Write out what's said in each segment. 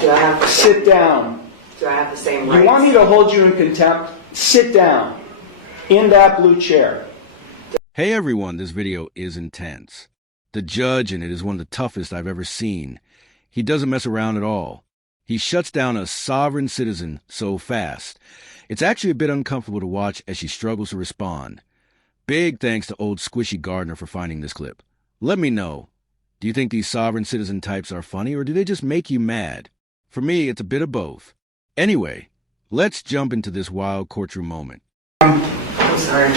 Do I have Sit down. Do I have the same rights? You want me to hold you in contempt? Sit down. In that blue chair. Hey everyone, this video is intense. The judge in it is one of the toughest I've ever seen. He doesn't mess around at all. He shuts down a sovereign citizen so fast. It's actually a bit uncomfortable to watch as she struggles to respond. Big thanks to old Squishy Gardner for finding this clip. Let me know. Do you think these sovereign citizen types are funny, or do they just make you mad? For me, it's a bit of both. Anyway, let's jump into this wild courtroom moment. I'm sorry.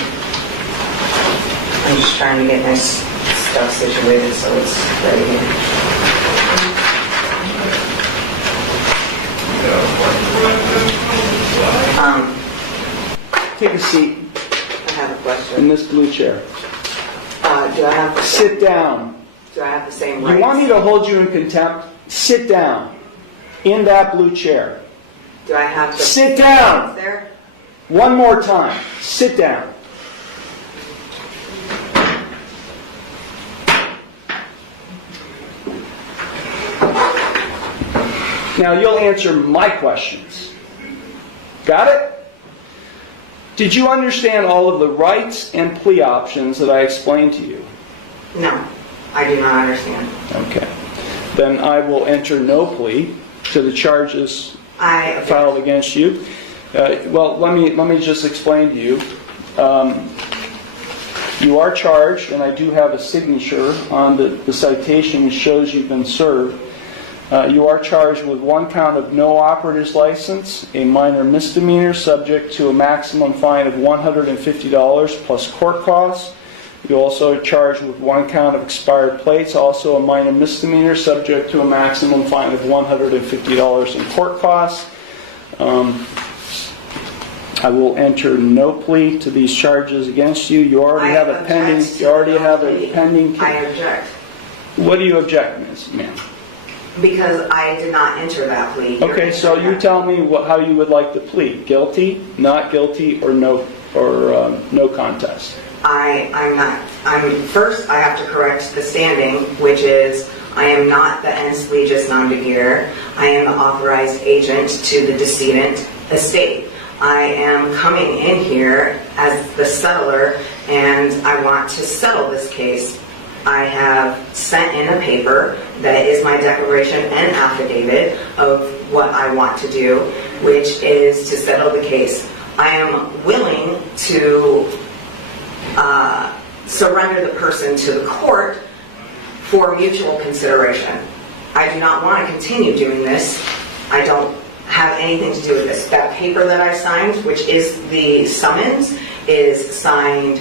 I'm just trying to get my stuff situated so it's ready. Take a seat I have a question. in this blue chair. Do I have Sit down. Do I have the same rights? You want me to hold you in contempt? Sit down. In that blue chair. Do I have the Sit down. there? One more time. Sit down. Now you'll answer my questions. Got it? Did you understand all of the rights and plea options that I explained to you? No, I do not understand. Okay. Then I will enter no plea to the charges filed against you. Well, let me just explain to you. You are charged, and I do have a signature on the citation which shows you've been served. You are charged with one count of no operator's license, a minor misdemeanor subject to a maximum fine of $150 plus court costs. You also are charged with one count of expired plates, also a minor misdemeanor subject to a maximum fine of $150 in court costs. I will enter no plea to these charges against you. You already have a pending. You already have a pending. I object. What do you object, ma'am? Because I did not enter that plea. Okay, so you tell me how you would like to plead: guilty, not guilty, or no contest. I'm not. First, I have to correct the standing, which is I am not the ens legis non begeer. I am the authorized agent to the decedent estate. I am coming in here as the settler, and I want to settle this case. I have sent in a paper that is my declaration and affidavit of what I want to do, which is to settle the case. I am willing to surrender the person to the court for mutual consideration. I do not want to continue doing this. I don't have anything to do with this. That paper that I signed, which is the summons, is signed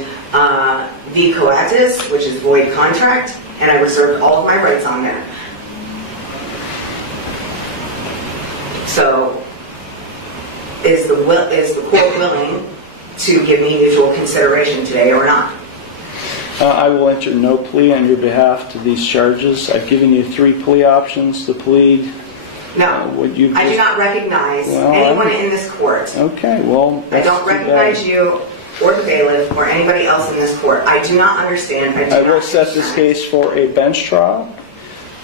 v coatis, which is void contract, and I reserved all of my rights on there. So, is the court willing to give me mutual consideration today or not? I will enter no plea on your behalf to these charges. I've given you 3 plea options to plead. No, I do not recognize anyone in this court. Okay, well, I don't recognize you or the bailiff or anybody else in this court. I do not understand. I will set this case for a bench trial,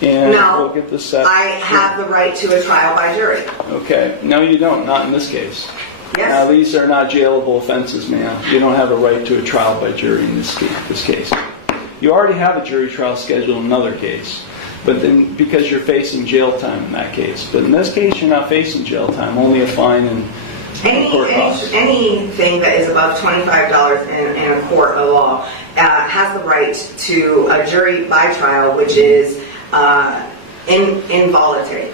and we'll get this set. I have the right to a trial by jury. Okay, no you don't, not in this case. Yes. Now these are not jailable offenses, ma'am. You don't have a right to a trial by jury in this case. You already have a jury trial scheduled in another case, but then because you're facing jail time in that case. But in this case, you're not facing jail time, only a fine and court costs. Anything that is above $25 in a court of law has the right to a jury by trial, which is involuntary.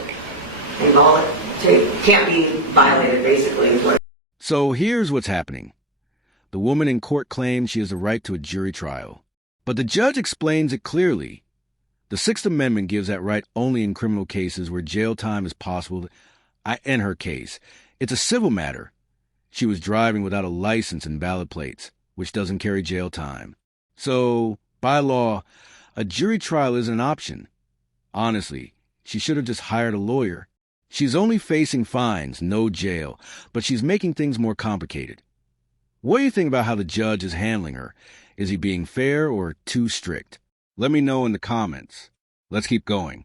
Involuntary can't be violated, basically. So here's what's happening. The woman in court claims she has the right to a jury trial, but the judge explains it clearly. The Sixth Amendment gives that right only in criminal cases where jail time is possible. In her case, it's a civil matter. She was driving without a license and valid plates, which doesn't carry jail time. So, by law, a jury trial isn't an option. Honestly, she should have just hired a lawyer. She's only facing fines, no jail, but she's making things more complicated. What do you think about how the judge is handling her? Is he being fair or too strict? Let me know in the comments. Let's keep going.